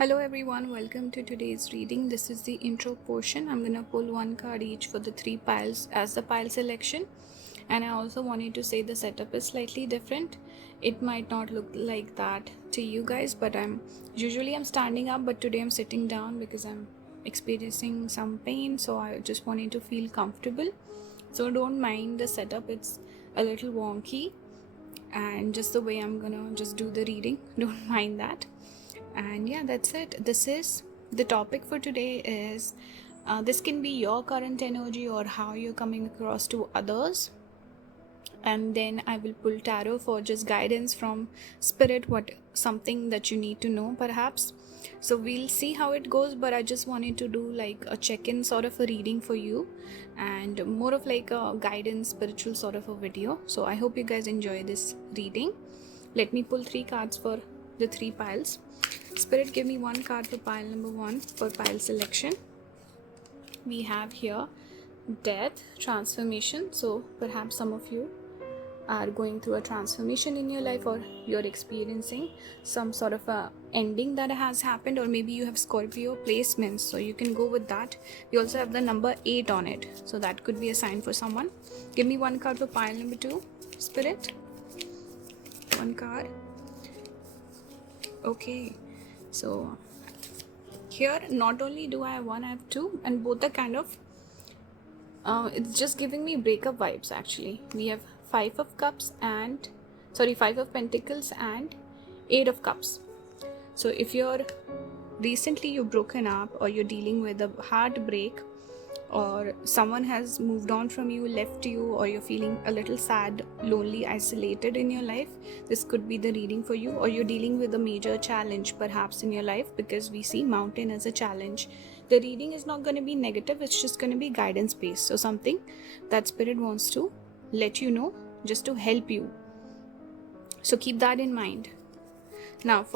Hello everyone, welcome to today's reading. This is the intro portion. I'm gonna pull one card each for the three piles as the pile selection. And I also wanted to say the setup is slightly different. It might not look like that to you guys, but I'm standing up, but today I'm sitting down because I'm experiencing some pain, so I just wanted to feel comfortable. So don't mind the setup, it's a little wonky and just the way I'm gonna just do the reading. Don't mind that. And yeah, that's it. This is the topic for today is this can be your current energy or how you're coming across to others, and then I will pull tarot for just guidance from spirit, what something that you need to know perhaps. So we'll see how it goes, but I just wanted to do like a check-in sort of a reading for you and more of like a guidance spiritual sort of a video. So I hope you guys enjoy this reading. Let me pull three cards for the three piles. Spirit, give me one card for pile number one for pile selection. We have here death, transformation. So perhaps some of you are going through a transformation in your life, or you're experiencing some sort of a ending that has happened, or maybe you have Scorpio placements, so you can go with that. We also have the number 8 on it, so that could be a sign for someone. Give me one card for pile number 2, Spirit. One card. Okay, so here not only do I have one, I have two, and both are kind of it's just giving me breakup vibes. Actually, we have 5 of cups and 5 of pentacles and 8 of cups. So if you're recently you've broken up, or you're dealing with a heartbreak, or someone has moved on from you, left you, or you're feeling a little sad, lonely, isolated in your life, this could be the reading for you. Or you're dealing with a major challenge perhaps in your life, because we see mountain as a challenge. The reading is not going to be negative, it's just going to be guidance based. So something that spirit wants to let you know, just to help you. So keep that in mind. Now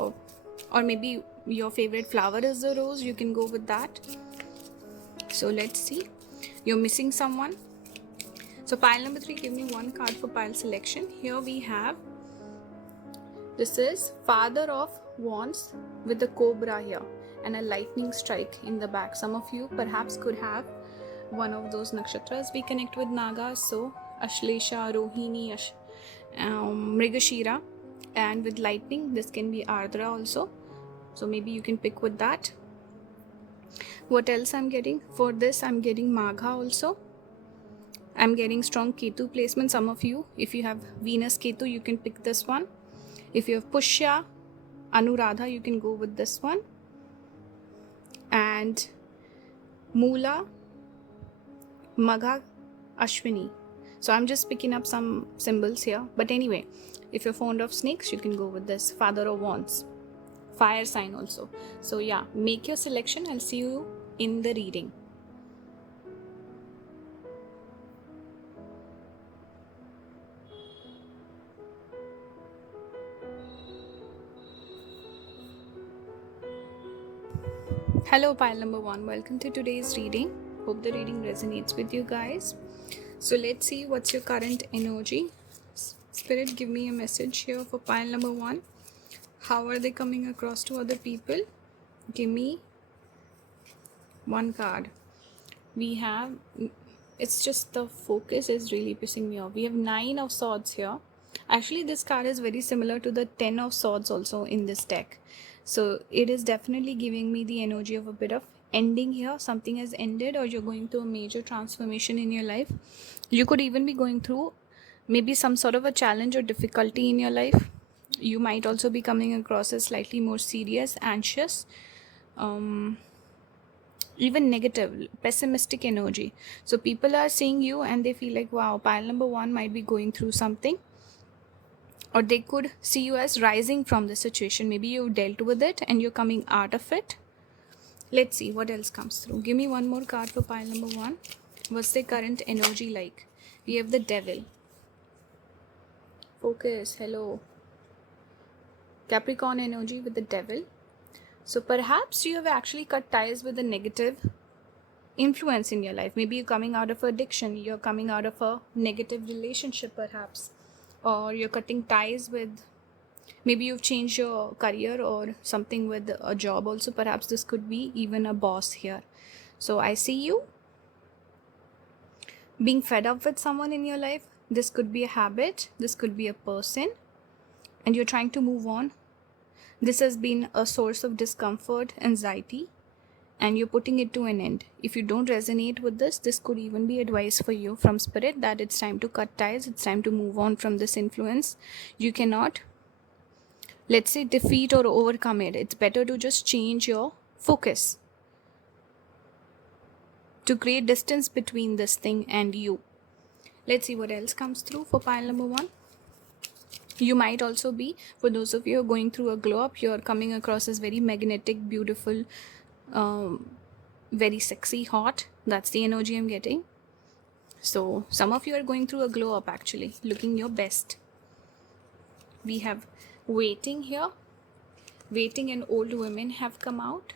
or maybe your favorite flower is the rose, you can go with that. So let's see. You're missing someone. So pile number 3, give me one card for pile selection. Here we have, this is Father of Wands with the cobra here and a lightning strike in the back. Some of you perhaps could have one of those nakshatras we connect with Nagas. So Ashlesha, Rohini, Mrigashira, and with lightning this can be Ardra also. So maybe you can pick with that. What else I'm getting? For this I'm getting Magha also. I'm getting strong Ketu placement. Some of you, if you have Venus Ketu, you can pick this one. If you have Pushya, Anuradha, you can go with this one. And Mula, Magha, Ashwini. So I'm just picking up some symbols here. But anyway, if you're fond of snakes, you can go with this Father of Wands. Fire sign also. So yeah, make your selection. I'll see you in the reading. Hello pile number 1, welcome to today's reading. Hope the reading resonates with you guys. So let's see what's your current energy. Spirit, give me a message here for pile number 1. How are they coming across to other people? Give me one card. We have, it's just the focus is really pissing me off. We have 9 of swords here. Actually this card is very similar to the 10 of swords also in this deck. So it is definitely giving me the energy of a bit of ending here. Something has ended, or you're going through a major transformation in your life. You could even be going through maybe some sort of a challenge or difficulty in your life. You might also be coming across as slightly more serious, anxious, even negative, pessimistic energy. So people are seeing you and they feel like, wow, pile number 1 might be going through something. Or they could see you as rising from the situation. Maybe you dealt with it and you're coming out of it. Let's see what else comes through. Give me one more card for pile number 1. What's their current energy like? We have the Devil. Focus. Hello. Capricorn energy with the Devil. So perhaps you have actually cut ties with a negative influence in your life. Maybe you're coming out of addiction. You're coming out of a negative relationship perhaps. Or you're cutting ties with Maybe you've changed your career or something with a job also. Perhaps this could be even a boss here. So I see you being fed up with someone in your life. This could be a habit, this could be a person, and you're trying to move on. This has been a source of discomfort, anxiety, and you're putting it to an end. If you don't resonate with this, this could even be advice for you from spirit that it's time to cut ties, it's time to move on from this influence. You cannot, let's say, defeat or overcome it. It's better to just change your focus to create distance between this thing and you. Let's see what else comes through for pile number 1. You might also be, for those of you who are going through a glow up, you're coming across as very magnetic, beautiful, very sexy, hot. That's the energy I'm getting. So some of you are going through a glow up, actually looking your best. We have waiting here. Waiting and old women have come out.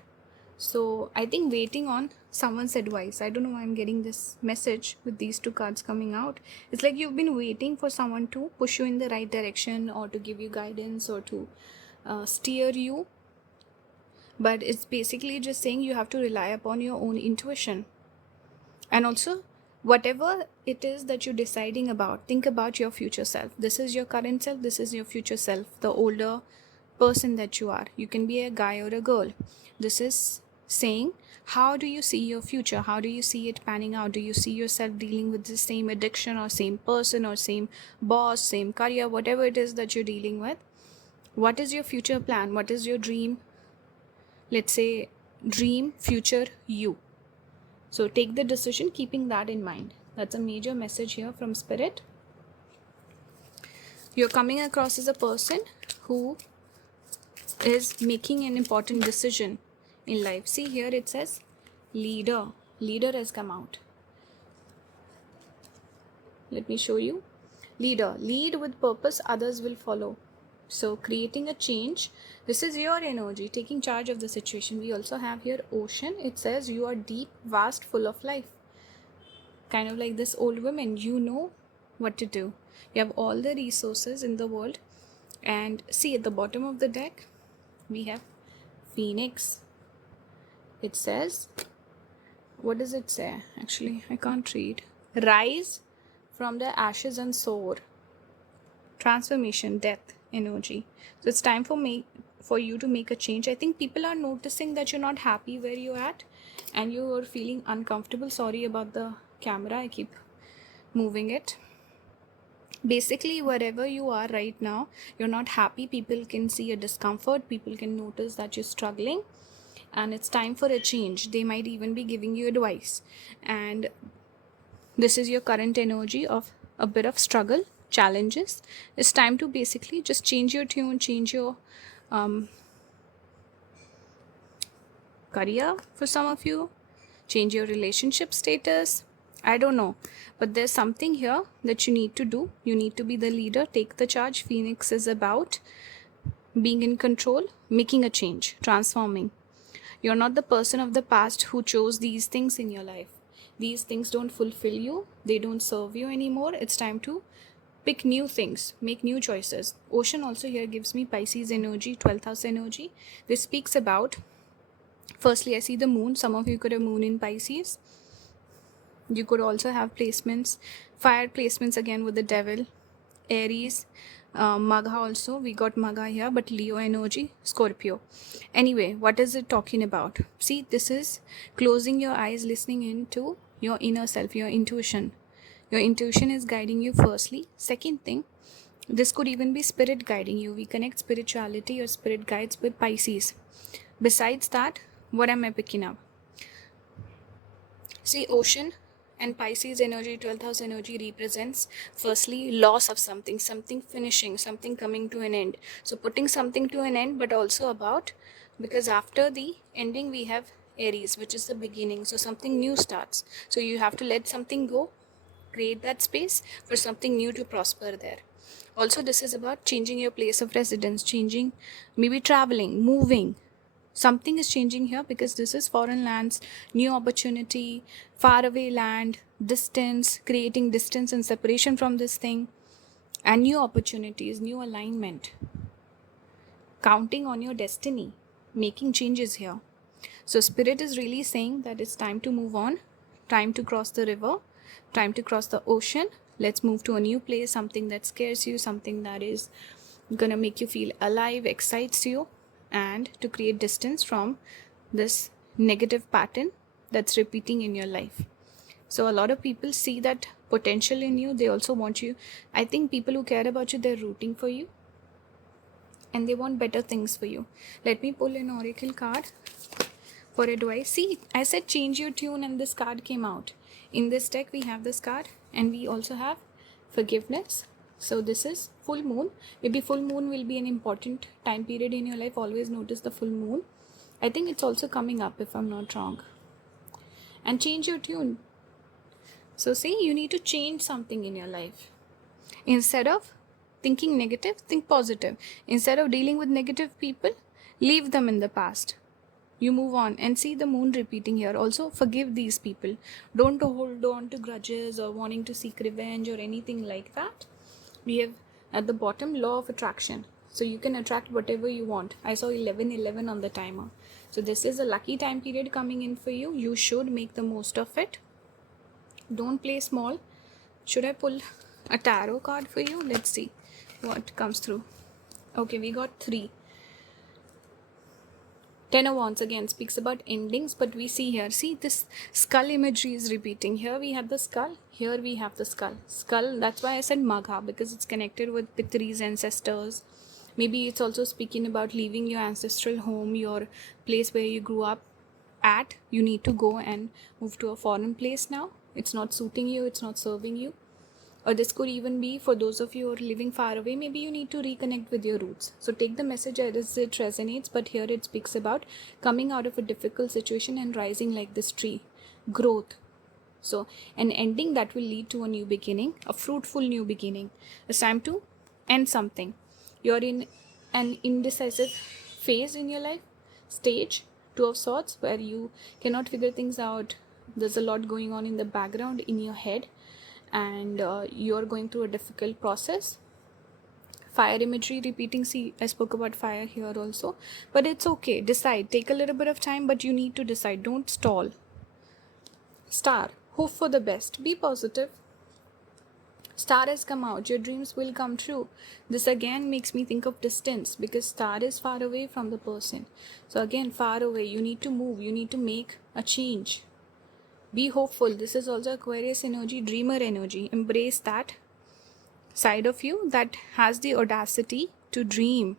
So I think waiting on someone's advice. I don't know why I'm getting this message with these 2 cards coming out. It's like you've been waiting for someone to push you in the right direction, or to give you guidance, or to steer you. But it's basically just saying you have to rely upon your own intuition. And also, whatever it is that you're deciding about, think about your future self. This is your current self, this is your future self, the older person that you are. You can be a guy or a girl. This is saying, how do you see your future? How do you see it panning out? Do you see yourself dealing with the same addiction, or same person, or same boss, same career, whatever it is that you're dealing with? What is your future plan? What is your dream? Let's say dream future you. So take the decision keeping that in mind. That's a major message here from spirit. You're coming across as a person who is making an important decision in life. See, here it says leader. Leader has come out. Let me show you. Leader. Lead with purpose, others will follow. So creating a change. This is your energy, taking charge of the situation. We also have here ocean. It says you are deep, vast, full of life. Kind of like this old woman. You know what to do. You have all the resources in the world. And see, at the bottom of the deck, we have Phoenix. It says, what does it say? Actually, I can't read. Rise from the ashes and soar. Transformation, death, energy. So it's time for you to make a change. I think people are noticing that you're not happy where you're at, and you are feeling uncomfortable. Sorry about the camera, I keep moving it. Basically, wherever you are right now, you're not happy. People can see a discomfort. People can notice that you're struggling, and it's time for a change. They might even be giving you advice, and this is your current energy of a bit of struggle, challenges. It's time to basically just change your tune, change your career for some of you, change your relationship status. I don't know, but there's something here that you need to do. You need to be the leader, take the charge. Phoenix is about being in control, making a change, transforming. You're not the person of the past who chose these things in your life. These things don't fulfill you, they don't serve you anymore. It's time to pick new things, make new choices. Ocean also here gives me Pisces energy, 12th house energy. This speaks about, firstly, I see the moon. Some of you could have moon in Pisces. You could also have placements, fire placements again with the devil, Aries, Magha also. We got Magha here, but Leo energy, Scorpio. Anyway, what is it talking about? See, this is closing your eyes, listening into your inner self, your intuition. Your intuition is guiding you firstly. Second thing, this could even be spirit guiding you. We connect spirituality or spirit guides with Pisces. Besides that, what am I picking up? See, ocean and Pisces energy, 12th house energy represents firstly loss of something, something finishing, something coming to an end. So putting something to an end, but also about, because after the ending we have Aries, which is the beginning. So something new starts. So you have to let something go, create that space for something new to prosper there. Also, this is about changing your place of residence, changing, maybe traveling, moving. Something is changing here because this is foreign lands, new opportunity, far away land, distance, creating distance and separation from this thing, and new opportunities, new alignment. counting on your destiny, making changes here. So spirit is really saying that it's time to move on, time to cross the river, time to cross the ocean. Let's move to a new place, something that scares you, something that is gonna make you feel alive, excites you, and to create distance from this negative pattern that's repeating in your life. So a lot of people see that potential in you. They also want you. I think people who care about you, they're rooting for you and they want better things for you. Let me pull an oracle card for advice. See, I said change your tune and this card came out. In this deck we have this card and we also have forgiveness. So this is full moon. Maybe full moon will be an important time period in your life. Always notice the full moon. I think it's also coming up if I'm not wrong. And change your tune. So see, you need to change something in your life. Instead of thinking negative, think positive. Instead of dealing with negative people, leave them in the past. You move on and see the moon repeating here. Also forgive these people. Don't hold on to grudges or wanting to seek revenge or anything like that. We have at the bottom law of attraction. So you can attract whatever you want. I saw 11:11 on the timer. So this is a lucky time period coming in for you. You should make the most of it. Don't play small. Should I pull a tarot card for you? Let's see what comes through. Okay, we got 3. Ten of Wands again speaks about endings, but we see here, see this skull imagery is repeating. Here we have the skull, here we have the skull. Skull, that's why I said Magha, because it's connected with Pitris, ancestors. Maybe it's also speaking about leaving your ancestral home, your place where you grew up at. You need to go and move to a foreign place now. It's not suiting you, it's not serving you. Or this could even be for those of you who are living far away. Maybe you need to reconnect with your roots. So take the message as it resonates, but here it speaks about coming out of a difficult situation and rising like this tree. Growth. So an ending that will lead to a new beginning, a fruitful new beginning. It's time to end something. You're in an indecisive phase in your life, stage 2 of Swords, where you cannot figure things out. There's a lot going on in the background in your head, and you're going through a difficult process. Fire imagery repeating. See, I spoke about fire here also, but it's okay. Decide. Take a little bit of time, but you need to decide. Don't stall. Star. Hope for the best. Be positive. Star has come out. Your dreams will come true. This again makes me think of distance, because star is far away from the person. So again, far away. You need to move. You need to make a change. Be hopeful. This is also Aquarius energy, dreamer energy. Embrace that side of you that has the audacity to dream.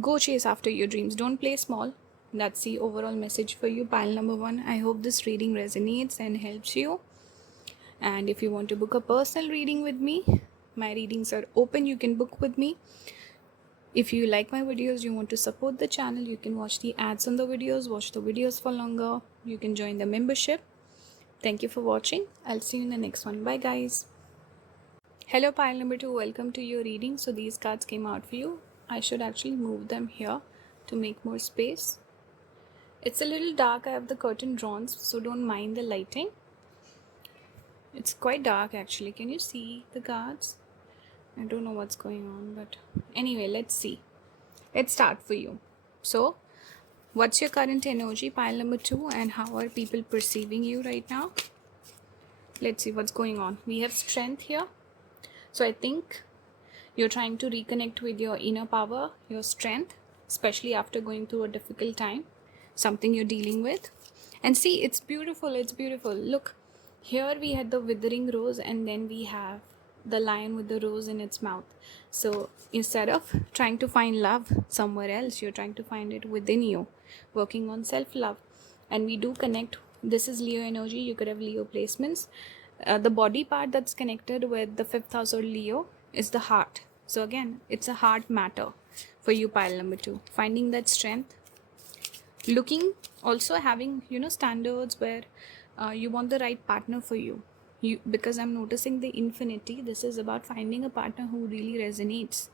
Go chase after your dreams. Don't play small. That's the overall message for you, pile number 1. I hope this reading resonates and helps you. And if you want to book a personal reading with me, my readings are open. You can book with me. If you like my videos, you want to support the channel, you can watch the ads on the videos, watch the videos for longer. You can join the membership. Thank you for watching. I'll see you in the next one. Bye guys. Hello pile number 2, welcome to your reading. So these cards came out for you. I should actually move them here to make more space. It's a little dark. I have the curtain drawn, so don't mind the lighting. It's quite dark actually. Can you see the cards? I don't know what's going on, but anyway, let's see. Let's start for you. So what's your current energy, pile number 2, and how are people perceiving you right now? Let's see what's going on. We have strength here. So I think you're trying to reconnect with your inner power, your strength, especially after going through a difficult time, something you're dealing with. And see, it's beautiful. It's beautiful. Look, here we had the withering rose, and then we have the lion with the rose in its mouth. So instead of trying to find love somewhere else, you're trying to find it within you, working on self-love. And we do connect. This is Leo energy. You could have Leo placements. The body part that's connected with the 5th house or Leo is the heart. So again, it's a heart matter for you, pile number 2. Finding that strength. Looking, also having, standards where you want the right partner for you. Because I'm noticing the infinity. This is about finding a partner who really resonates.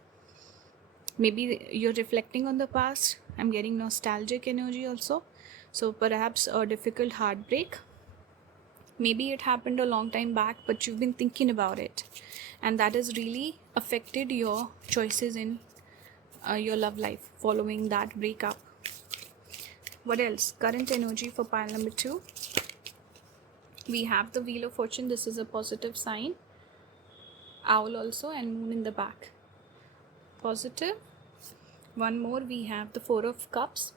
Maybe you're reflecting on the past. I'm getting nostalgic energy also. So perhaps a difficult heartbreak. Maybe it happened a long time back, but you've been thinking about it. And that has really affected your choices in your love life following that breakup. What else? Current energy for pile number 2. We have the Wheel of Fortune. This is a positive sign. Owl also, and moon in the back. Positive. One more, we have the Four of Cups.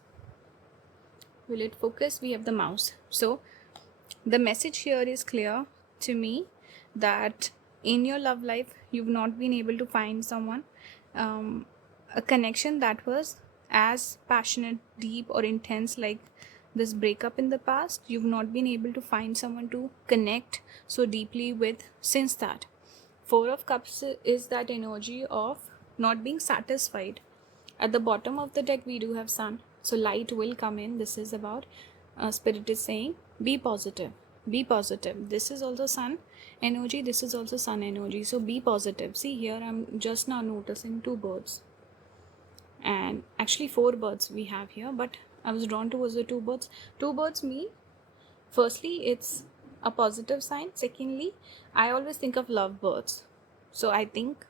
Will it focus? We have the mouse. So the message here is clear to me that in your love life you've not been able to find someone, a connection that was as passionate, deep, or intense like this breakup in the past. You've not been able to find someone to connect so deeply with since that. Four of Cups is that energy of not being satisfied. At the bottom of the deck we do have Sun, so light will come in. This is about Spirit is saying be positive, be positive. This is also Sun energy, this is also Sun energy, so be positive. See here, I'm just now noticing 2 birds, and actually 4 birds we have here, but I was drawn towards the 2 birds. 2 birds mean, firstly, it's a positive sign. Secondly, I always think of love birds. So I think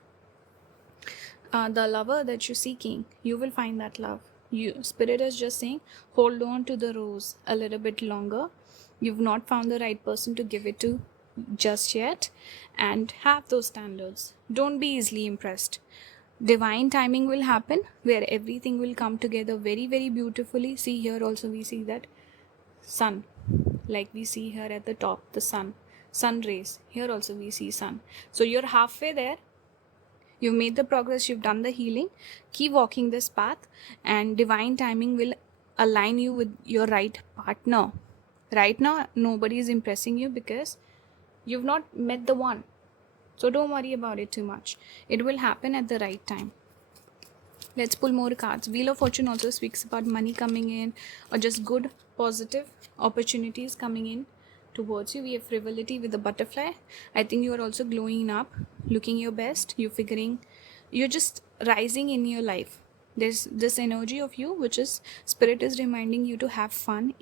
the lover that you're seeking, you will find that love. Spirit is just saying, hold on to the rose a little bit longer. You've not found the right person to give it to just yet, and have those standards. Don't be easily impressed. Divine timing will happen where everything will come together very, very beautifully. See here also we see that sun, like we see here at the top, the sun rays. Here also we see sun. So you're halfway there. You've made the progress, you've done the healing. Keep walking this path, and divine timing will align you with your right partner. Right now, nobody is impressing you because you've not met the one. So don't worry about it too much. It will happen at the right time. Let's pull more cards. Wheel of Fortune also speaks about money coming in, or just good, positive opportunities coming in towards you. We have frivolity with the butterfly. I think you are also glowing up, looking your best. You're just rising in your life. There's this energy of you, which is Spirit is reminding you to have fun.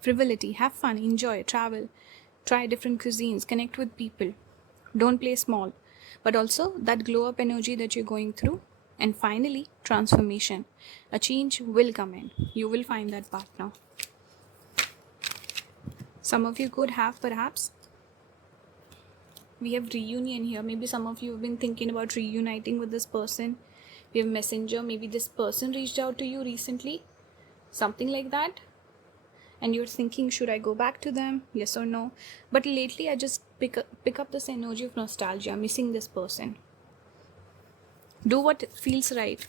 Frivolity, have fun, enjoy, travel, try different cuisines, connect with people. Don't play small. But also that glow up energy that you're going through. And finally, transformation. A change will come in. You will find that partner. Some of you could have, perhaps, we have reunion here. Maybe some of you have been thinking about reuniting with this person. We have messenger. Maybe this person reached out to you recently. Something like that. And you're thinking, should I go back to them? Yes or no? But lately I just pick up this energy of nostalgia, missing this person. Do what feels right.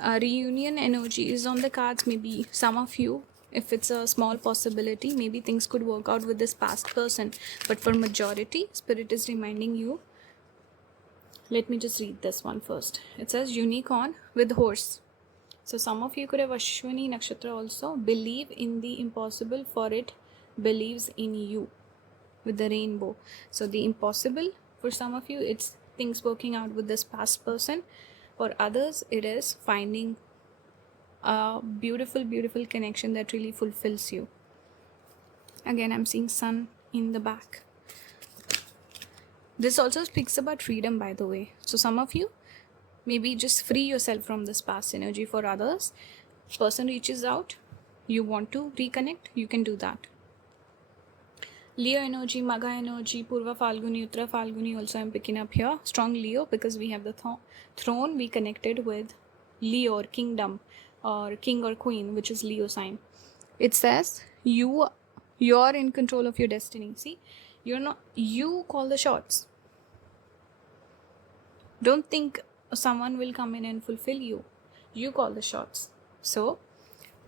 Reunion energy is on the cards. Maybe some of you, if it's a small possibility, maybe things could work out with this past person. But for majority, Spirit is reminding you. Let me just read this one first. It says unicorn with horse. So some of you could have Ashwini Nakshatra also. Believe in the impossible, for it believes in you, with the rainbow. So the impossible, for some of you, it's things working out with this past person. For others, it is finding a beautiful, beautiful connection that really fulfills you. Again, I'm seeing sun in the back. This also speaks about freedom, by the way. So some of you, maybe just free yourself from this past energy. For others, person reaches out, you want to reconnect, you can do that. Leo energy, Magha energy, Purva Falguni, Uttara Falguni also I'm picking up here. Strong Leo, because we have the throne. We connected with Leo, or kingdom, or king or queen, which is Leo sign. It says you're in control of your destiny. See, you call the shots. Don't think someone will come in and fulfill you. You call the shots. So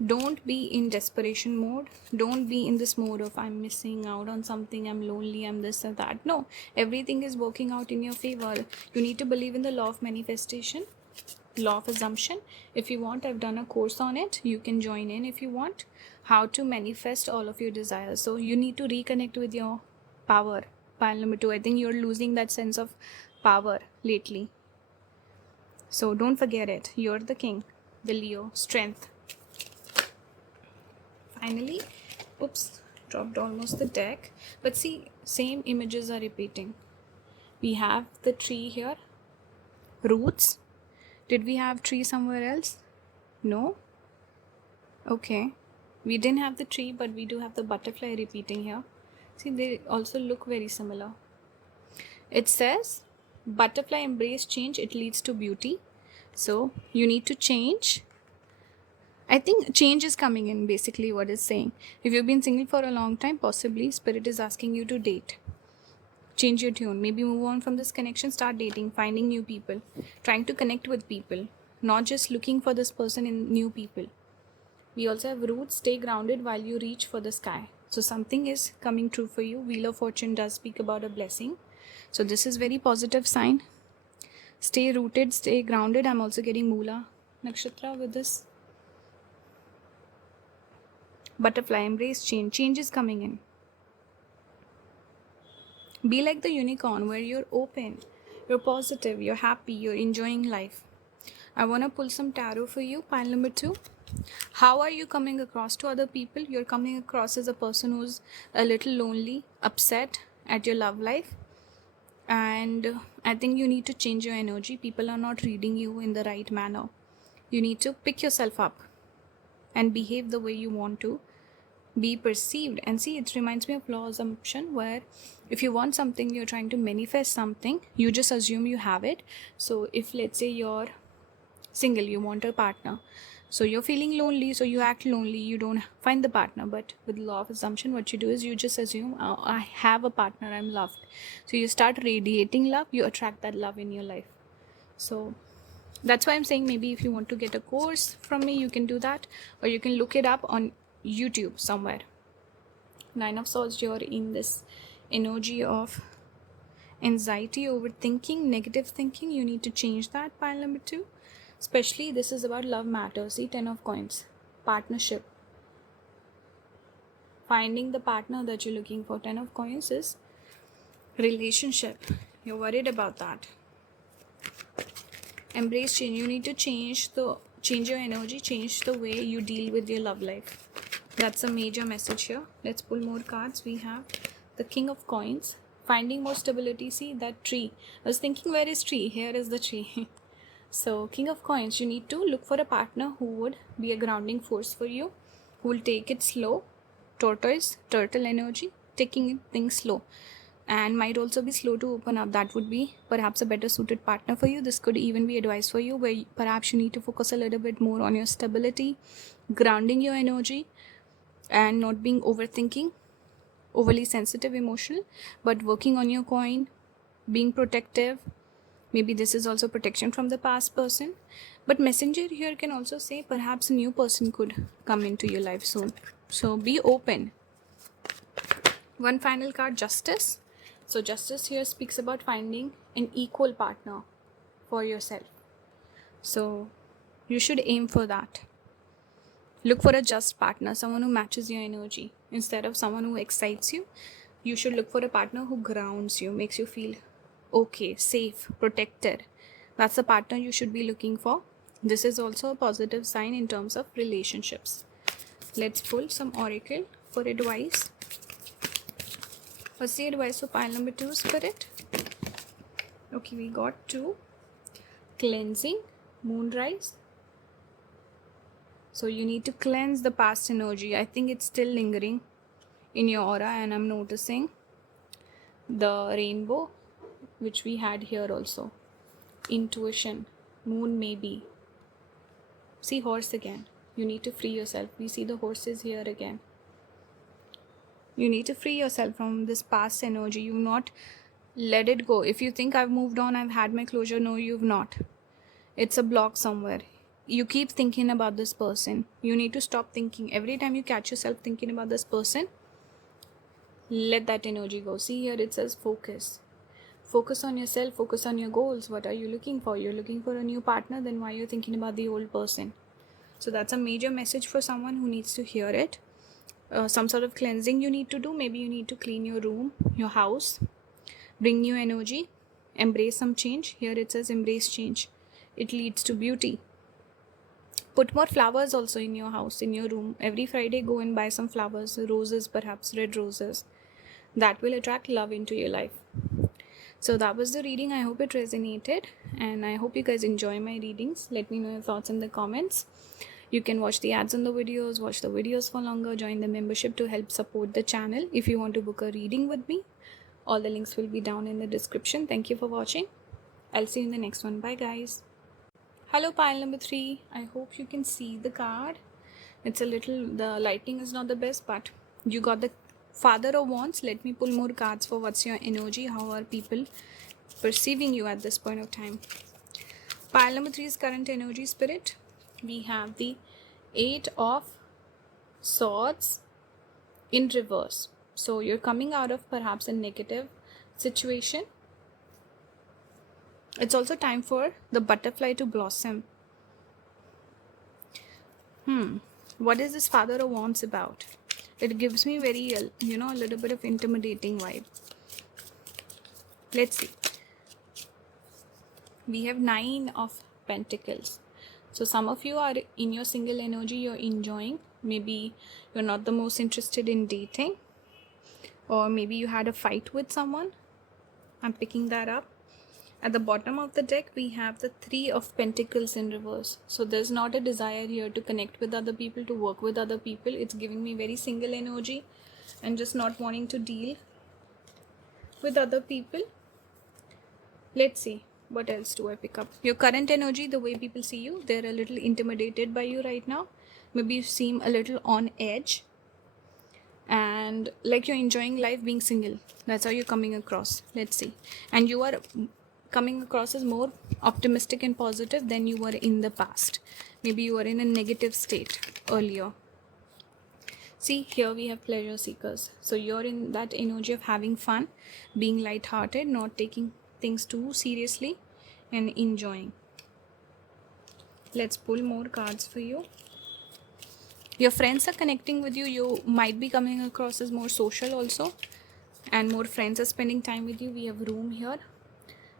don't be in desperation mode. Don't be in this mode of I'm missing out on something, I'm lonely, I'm this and that. No, everything is working out in your favor. You need to believe in the law of manifestation, law of assumption. If you want, I've done a course on it. You can join in if you want. How to manifest all of your desires. So you need to reconnect with your power. Pile number 2. I think you're losing that sense of power lately. So don't forget it. You're the king, the Leo, strength. Finally, oops, dropped almost the deck. But see, same images are repeating. We have the tree here, roots. Did we have tree somewhere else? No? Okay. We didn't have the tree, but we do have the butterfly repeating here. See, they also look very similar. It says, butterfly embrace change, it leads to beauty. So you need to change. I think change is coming in, basically what it's saying. If you've been single for a long time, possibly Spirit is asking you to date. Change your tune. Maybe move on from this connection, start dating, finding new people, trying to connect with people, not just looking for this person in new people. We also have roots, stay grounded while you reach for the sky. So something is coming true for you. Wheel of Fortune does speak about a blessing. So this is very positive sign. Stay rooted, stay grounded. I'm also getting Moola Nakshatra with this. Butterfly, embrace change. Change is coming in. Be like the unicorn where you're open, you're positive, you're happy, you're enjoying life. I want to pull some tarot for you. Pile number 2. How are you coming across to other people? You're coming across as a person who's a little lonely, upset at your love life. And I think you need to change your energy. People are not reading you in the right manner. You need to pick yourself up and behave the way you want to be perceived. And see, it reminds me of law assumption, where if you want something, you're trying to manifest something, you just assume you have it. So if, let's say, you're single, you want a partner, so you're feeling lonely, so you act lonely, you don't find the partner. But with law of assumption, what you do is you just assume, oh, I have a partner, I'm loved. So you start radiating love, you attract that love in your life. So that's why I'm saying, maybe if you want to get a course from me, you can do that, or you can look it up on YouTube somewhere. 9 of Swords, you're in this energy of anxiety, overthinking, negative thinking. You need to change that. Pile number 2. Especially this is about love matters. See, 10 of Coins. Partnership. Finding the partner that you're looking for. 10 of Coins is relationship. You're worried about that. Embrace change. You need to change your energy, change the way you deal with your love life. That's a major message here. Let's pull more cards. We have the King of Coins. Finding more stability. See that tree. I was thinking, where is tree? Here is the tree. So King of Coins, you need to look for a partner who would be a grounding force for you, who will take it slow. Tortoise, turtle energy, taking things slow, and might also be slow to open up. That would be perhaps a better suited partner for you. This could even be advice for you, where perhaps you need to focus a little bit more on your stability, grounding your energy, and not being overthinking, overly sensitive, emotional, but working on your coin, being protective. Maybe this is also protection from the past person. But messenger here can also say perhaps a new person could come into your life soon. So be open. One final card, Justice. So Justice here speaks about finding an equal partner for yourself. So you should aim for that. Look for a just partner, someone who matches your energy. Instead of someone who excites you, you should look for a partner who grounds you, makes you feel okay, safe, protected. That's the partner you should be looking for. This is also a positive sign in terms of relationships. Let's pull some oracle for advice. What's the advice for pile number 2, Spirit? Okay, we got 2. Cleansing, moonrise. So you need to cleanse the past energy. I think it's still lingering in your aura, and I'm noticing the rainbow, which we had here also. Intuition, moon maybe. See, horse again. You need to free yourself. We see the horses here again. You need to free yourself from this past energy. You've not let it go. If you think I've moved on, I've had my closure, no, you've not. It's a block somewhere. You keep thinking about this person. You need to stop thinking. Every time you catch yourself thinking about this person, let that energy go. See, here it says focus. Focus on yourself, focus on your goals. What are you looking for? You're looking for a new partner, then why are you thinking about the old person? So that's a major message for someone who needs to hear it. Some sort of cleansing you need to do. Maybe you need to clean your room, your house, bring new energy, embrace some change. Here it says embrace change. It leads to beauty. Put more flowers also in your house, in your room. Every Friday go and buy some flowers, roses, perhaps red roses. That will attract love into your life. So that was the reading. I hope it resonated, and I hope you guys enjoy my readings. Let me know your thoughts in the comments. You can watch the ads on the videos, watch the videos for longer, join the membership to help support the channel. If you want to book a reading with me, all the links will be down in the description. Thank you for watching. I'll see you in the next one. Bye guys. Hello pile number 3. I hope you can see the card. It's a little, the lighting is not the best, but you got the Father of Wands. Let me pull more cards for what's your energy. How are people perceiving you at this point of time? Pile number 3 is current energy, spirit. We have the 8 of Swords in reverse. So you're coming out of perhaps a negative situation. It's also time for the butterfly to blossom. What is this Father of Wands about? It gives me very, a little bit of intimidating vibe. Let's see. We have 9 of Pentacles. So some of you are in your single energy, you're enjoying. Maybe you're not the most interested in dating. Or maybe you had a fight with someone. I'm picking that up. At the bottom of the deck, we have the 3 of Pentacles in reverse. So there's not a desire here to connect with other people, to work with other people. It's giving me very single energy and just not wanting to deal with other people. Let's see. What else do I pick up? Your current energy, the way people see you, they're a little intimidated by you right now. Maybe you seem a little on edge. And like you're enjoying life being single. That's how you're coming across. Let's see. And you are coming across as more optimistic and positive than you were in the past. Maybe you were in a negative state earlier. See, here we have pleasure seekers. So you're in that energy of having fun, being lighthearted, not taking things too seriously, and enjoying. Let's pull more cards for you. Your friends are connecting with you. You might be coming across as more social also, and more friends are spending time with you. We have room here.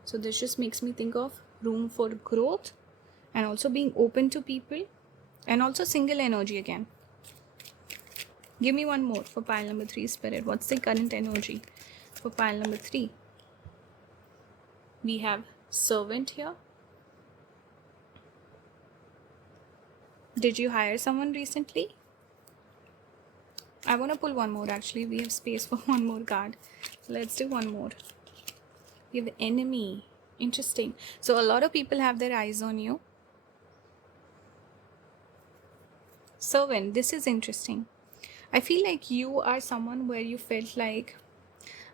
So this just makes me think of room for growth and also being open to people, and also single energy again. Give me one more for pile number 3, spirit. What's the current energy for pile number 3? We have servant here. Did you hire someone recently? I want to pull one more actually. We have space for one more card. Let's do one more. You have enemy. Interesting. So a lot of people have their eyes on you. Servant. This is interesting. I feel like you are someone where you felt like,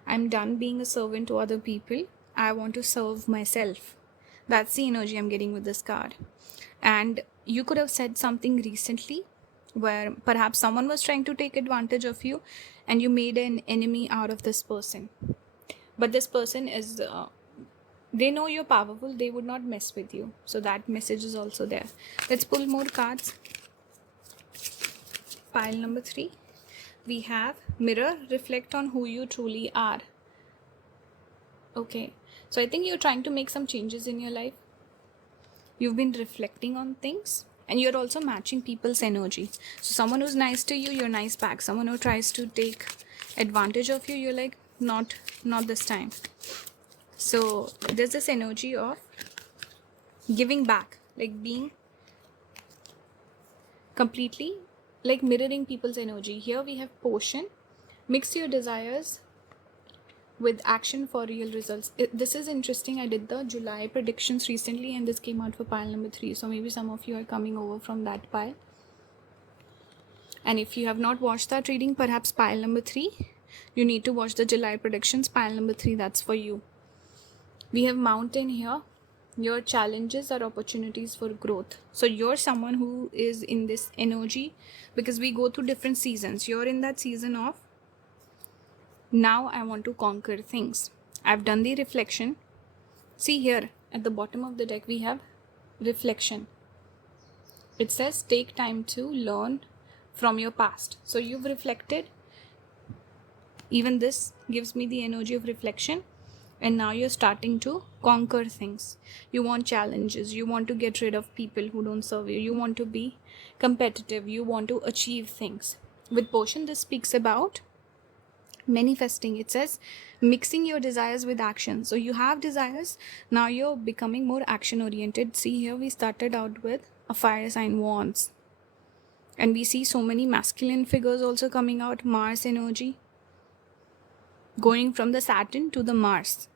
I'm done being a servant to other people. I want to serve myself. That's the energy I'm getting with this card. And you could have said something recently where perhaps someone was trying to take advantage of you and you made an enemy out of this person. But this person is, they know you're powerful. They would not mess with you. So that message is also there. Let's pull more cards. Pile number 3. We have mirror, reflect on who you truly are. Okay. So I think you're trying to make some changes in your life. You've been reflecting on things. And you're also matching people's energy. So someone who's nice to you, you're nice back. Someone who tries to take advantage of you, you're like, not this time. So there's this energy of giving back, like being completely like mirroring people's energy. Here we have potion. Mix your desires with action for real results. This is interesting. I did the July predictions recently and this came out for pile number 3. So maybe some of you are coming over from that pile. And if you have not watched that reading, perhaps pile number 3, you need to watch the July predictions. Pile number 3, that's for you. We have mountain here. Your challenges are opportunities for growth. So you're someone who is in this energy because we go through different seasons. You're in that season of, now I want to conquer things. I've done the reflection. See here at the bottom of the deck, we have reflection. It says take time to learn from your past. So you've reflected. Even this gives me the energy of reflection. And now you're starting to conquer things. You want challenges. You want to get rid of people who don't serve you. You want to be competitive. You want to achieve things. With potion, this speaks about Manifesting, it says mixing your desires with action. So you have desires, now you're becoming more action oriented. See here, we started out with a fire sign, wands, and we see so many masculine figures also coming out. Mars energy, going from the Saturn to the Mars.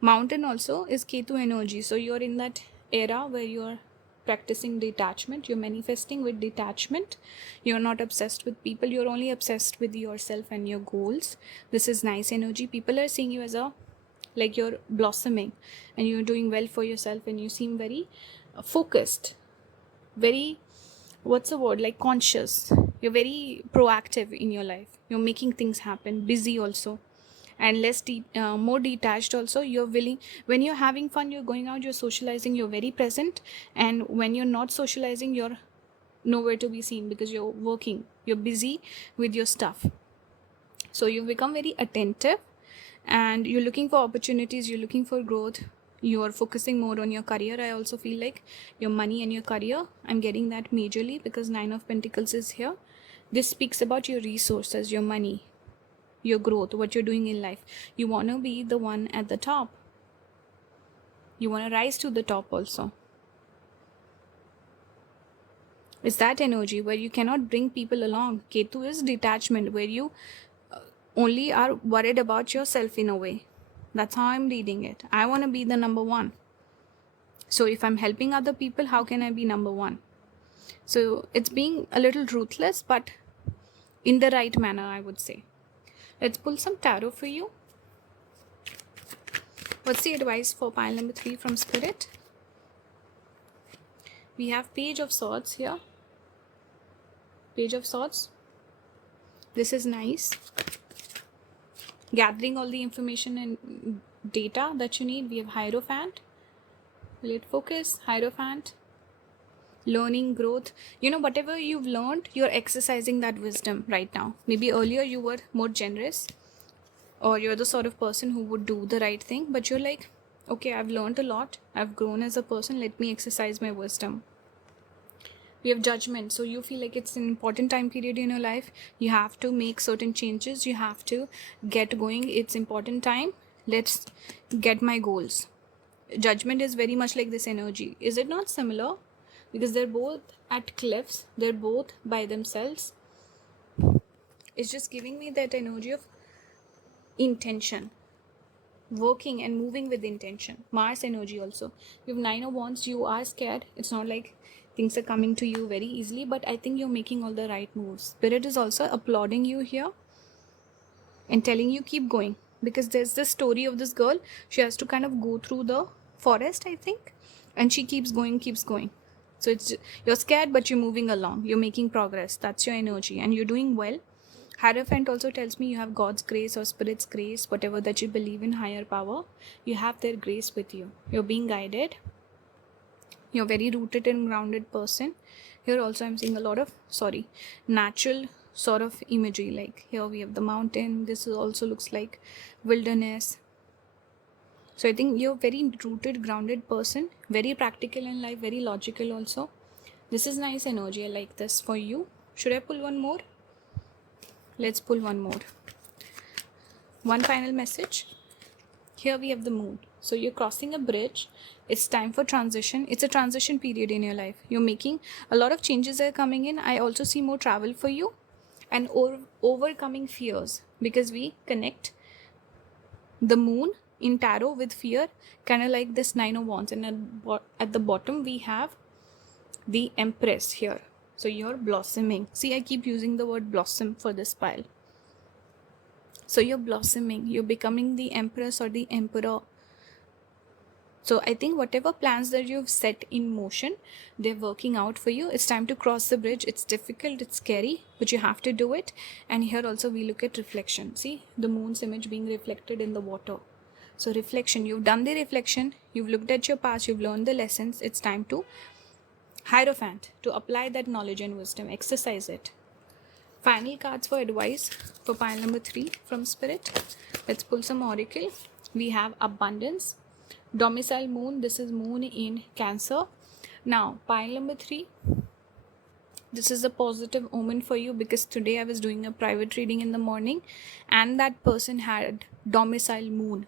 Mountain also is Ketu energy. So you're in that era where you're practicing detachment, you're manifesting with detachment. You're not obsessed with people, you're only obsessed with yourself and your goals. This is nice energy. People are seeing you as a, like, you're blossoming and you're doing well for yourself, and you seem very focused, very, what's the word, like conscious. You're very proactive in your life, you're making things happen, busy also, and more detached also. You're willing, when you're having fun, you're going out, you're socializing, you're very present. And when you're not socializing, you're nowhere to be seen because you're working, you're busy with your stuff. So you've become very attentive, and you're looking for opportunities, you're looking for growth, you're focusing more on your career. I also feel like your money and your career, I'm getting that majorly because 9 of Pentacles is here. This speaks about your resources, your money, your growth, what you're doing in life. You want to be the one at the top, you want to rise to the top also. It's that energy where you cannot bring people along. Ketu is detachment, where you only are worried about yourself in a way. That's how I'm reading it. I want to be the number one. So if I'm helping other people, how can I be number one? So it's being a little ruthless, but in the right manner, I would say. Let's pull some tarot for you. What's the advice for pile number 3 from Spirit? We have Page of Swords here. Page of Swords. This is nice. Gathering all the information and data that you need. We have Hierophant. Will it focus? Hierophant. Learning, growth. You know, whatever you've learned, you're exercising that wisdom right now. Maybe earlier you were more generous, or you're the sort of person who would do the right thing, but you're like, okay, I've learned a lot, I've grown as a person, let me exercise my wisdom. We have Judgment. So you feel like it's an important time period in your life. You have to make certain changes, you have to get going. It's important time, let's get my goals. Judgment is very much like this energy. Is it not similar? Because they're both at cliffs, they're both by themselves. It's just giving me that energy of intention, working and moving with intention. Mars energy also. You have 9 of Wands. You are scared. It's not like things are coming to you very easily, but I think you're making all the right moves. Spirit is also applauding you here and telling you keep going, because there's this story of this girl. She has to kind of go through the forest, I think, and she keeps going. So it's, you're scared, but you're moving along, you're making progress. That's your energy, and you're doing well. Hierophant also tells me you have God's grace or Spirit's grace, whatever that you believe in, higher power. You have their grace with you. You're being guided. You're very rooted and grounded person. Here also I'm seeing a lot of, natural sort of imagery. Like here we have the mountain. This also looks like wilderness. So I think you're very rooted, grounded person. Very practical in life, very logical also. This is nice energy. I like this for you. Should I pull one more? Let's pull one more. One final message. Here we have the Moon. So you're crossing a bridge. It's time for transition. It's a transition period in your life. You're making a lot of changes are coming in. I also see more travel for you, and overcoming fears, because we connect the Moon in tarot with fear, kind of like this 9 of Wands. And at the bottom we have the Empress here. So you're blossoming. See, I keep using the word blossom for this pile. So you're blossoming, you're becoming the Empress or the Emperor. So I think whatever plans that you've set in motion, they're working out for you. It's time to cross the bridge. It's difficult, it's scary, but you have to do it. And here also we look at reflection. See, the Moon's image being reflected in the water. So reflection, you've done the reflection, you've looked at your past, you've learned the lessons. It's time to Hierophant, to apply that knowledge and wisdom, exercise it. Final cards for advice for pile number 3 from Spirit. Let's pull some oracle. We have Abundance, domicile Moon. This is Moon in Cancer. Now pile number 3, This is a positive omen for you, because today I was doing a private reading in the morning and that person had domicile moon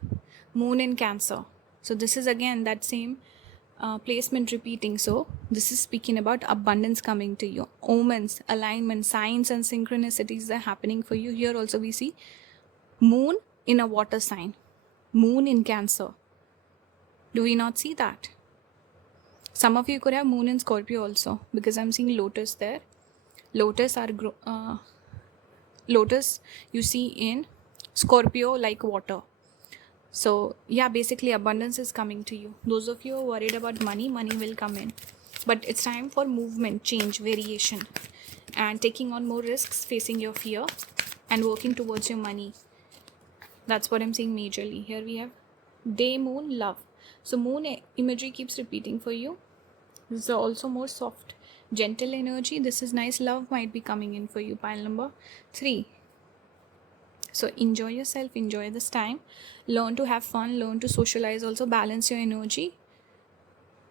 in Cancer. So this is again that same placement repeating. So this is speaking about abundance coming to you. Omens, alignment, signs and synchronicities are happening for you. Here also we see moon in a water sign, moon in Cancer. Do we not see that? Some of you could have moon in Scorpio also, because I'm seeing lotus there. Lotus you see in Scorpio like water. So yeah, basically abundance is coming to you. Those of you who are worried about money will come in. But it's time for movement, change, variation, and taking on more risks, facing your fear and working towards your money. That's what I'm seeing majorly. Here we have day, moon, love. So moon imagery keeps repeating for you. This is also more soft, gentle energy. This is nice. Love might be coming in for you. Pile number 3. So enjoy yourself, enjoy this time. Learn to have fun, learn to socialize, also balance your energy.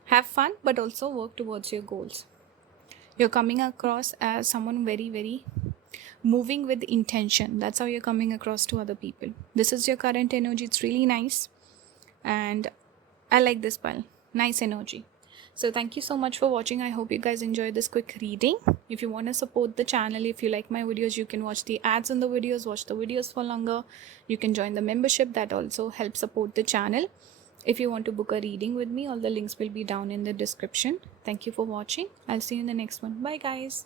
Have fun, but also work towards your goals. You're coming across as someone very, very moving with intention. That's how you're coming across to other people. This is your current energy. It's really nice. And I like this pile. Nice energy. So thank you so much for watching. I hope you guys enjoyed this quick reading. If you want to support the channel, if you like my videos, you can watch the ads in the videos, watch the videos for longer. You can join the membership. That also helps support the channel. If you want to book a reading with me, all the links will be down in the description. Thank you for watching. I'll see you in the next one. Bye guys.